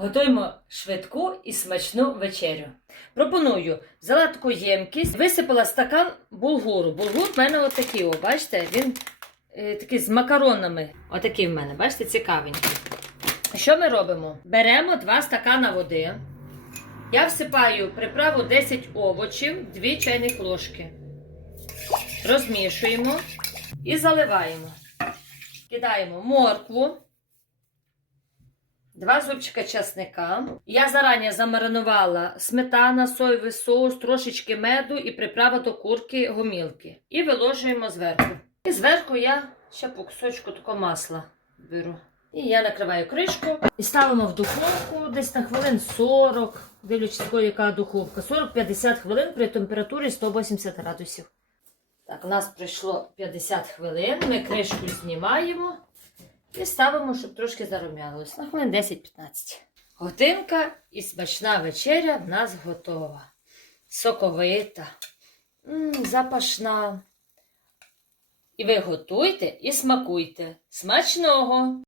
Готуємо швидку і смачну вечерю. Пропоную, взяла таку ємкість, висипала стакан булгуру. Булгур в мене отакий, о, бачите, він е, такий з макаронами. Отакий в мене, бачите, цікавенький. Що ми робимо? Беремо 2 стакана води. Я всипаю приправу 10 овочів, 2 чайних ложки. Розмішуємо і заливаємо. Кидаємо моркву. Два зубчика часника. Я зарані замаринувала сметана, соєвий соус, трошечки меду і приправа до курки гомілки. І виложуємо зверху. І зверху я ще по кусочку такого масла беру. І я накриваю кришку і ставимо в духовку десь на хвилин 40, дивлячись, яка духовка. 40-50 хвилин при температурі 180 градусів. Так, у нас пройшло 50 хвилин. Ми кришку знімаємо. І ставимо, щоб трошки зарум'ялося. На хвилин 10-15. Готинка і смачна вечеря в нас готова. Соковита, м, запашна. І ви готуйте і смакуйте. Смачного!